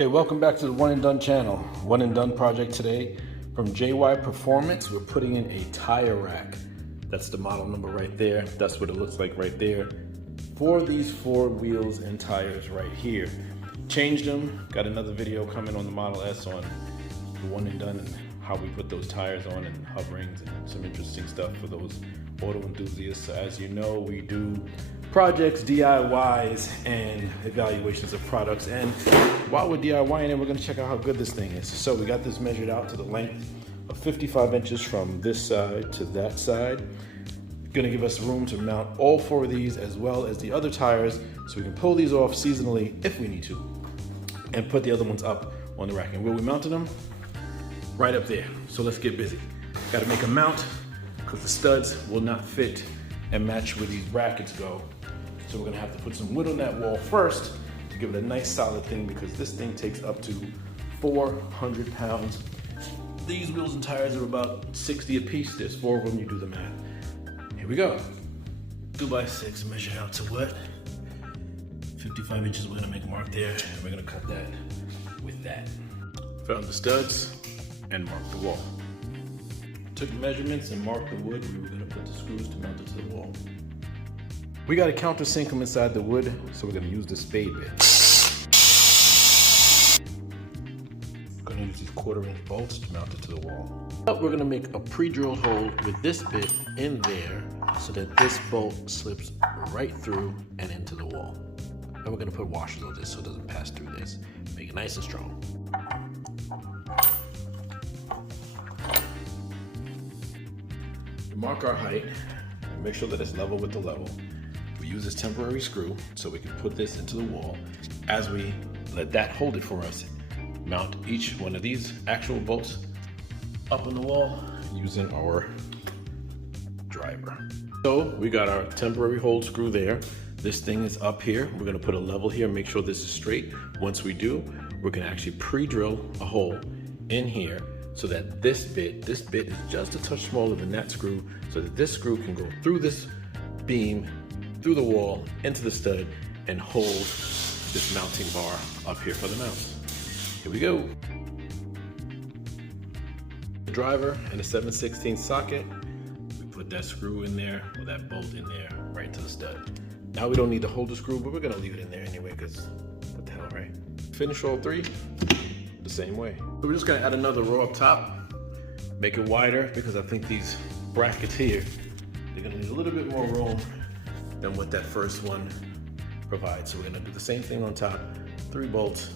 Okay, welcome back to the One and Done channel. One and Done project today from JY Performance. We're putting in a tire rack. That's the model number right there. That's what it looks like right there. For these four wheels and tires right here. Changed them. Got another video coming on the Model S on the One and Done and how we put those tires on and hub rings and some interesting stuff for those auto enthusiasts. So as you know, we do projects, DIYs, and evaluations of products. And while we're DIYing it, we're gonna check out how good this thing is. So we got this measured out to the length of 55 inches from this side to that side. Gonna give us room to mount all four of these as well as the other tires so we can pull these off seasonally if we need to and put the other ones up on the rack. And where we mounted them? Right up there. So let's get busy. Gotta make a mount because the studs will not fit and match where these brackets go. So we're gonna have to put some wood on that wall first to give it a nice solid thing because this thing takes up to 400 pounds. These wheels and tires are about 60 a piece. There's four of them, you do the math. Here we go. 2x6 measured out to what? 55 inches, we're gonna make a mark there and we're gonna cut that with that. Found the studs and marked the wall. Took measurements and marked the wood. We were gonna put the screws to mount it to the wall. We gotta countersink them inside the wood, so we're gonna use the spade bit. Gonna use these 1/4-inch bolts to mount it to the wall. But we're gonna make a pre-drilled hole with this bit in there so that this bolt slips right through and into the wall. And we're gonna put washers on this so it doesn't pass through this. Make it nice and strong. Mark our height, make sure that it's level with the level. We use this temporary screw so we can put this into the wall. As we let that hold it for us, mount each one of these actual bolts up on the wall using our driver. So we got our temporary hold screw there. This thing is up here. We're gonna put a level here, make sure this is straight. Once we do, we're gonna actually pre-drill a hole in here so that this bit is just a touch smaller than that screw, so that this screw can go through this beam, through the wall, into the stud, and hold this mounting bar up here for the mounts. Here we go. The driver and a 7/16 socket. We put that screw in there, or that bolt in there, right into the stud. Now we don't need to hold the screw, but we're gonna leave it in there anyway, because what the hell, right? Finish all three the same way. So we're just gonna add another row up top, make it wider because I think these brackets here, they're gonna need a little bit more room than what that first one provides. So we're gonna do the same thing on top, 3 bolts.